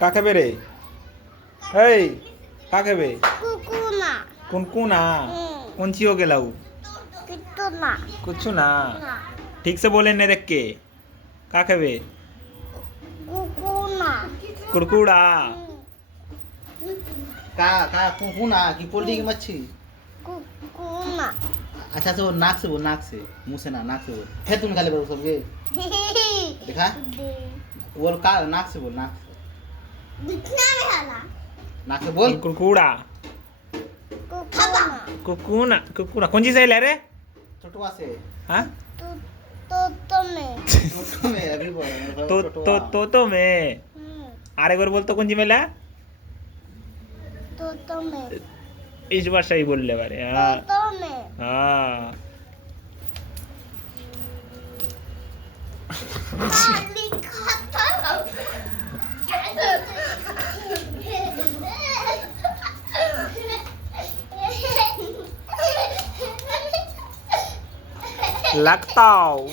का खाबे रे এই का खाबे কুকুনা कुनकुना कौन सी हो गेला उ কিচ্ছু না कुछ ना না ठीक से बोले ने देख के का खाबे কুকুনা कुरकुड़ा का कुकुना की पोल्ट्री की मच्छी। কুকুনা अच्छा से वो नाक से बोल, नाक से, मुंह से ना, नाक से बोल। फिर तुम निकाले बोल सबके देखा बोल का नाक से बोल, नाक से, दिखना नहीं आला नाक से बोल। कुरकुड़ा कुकुना कुकुना कुकुना कौन सी सही ले रे टोटवा से हाँ तो में टोटो में अभी बोल तो में आरे बार बोल तो कौन सी मेला तो में इस बार सही बोल ले बारे हाँ तो में हाँ लिखा था लगता हूँ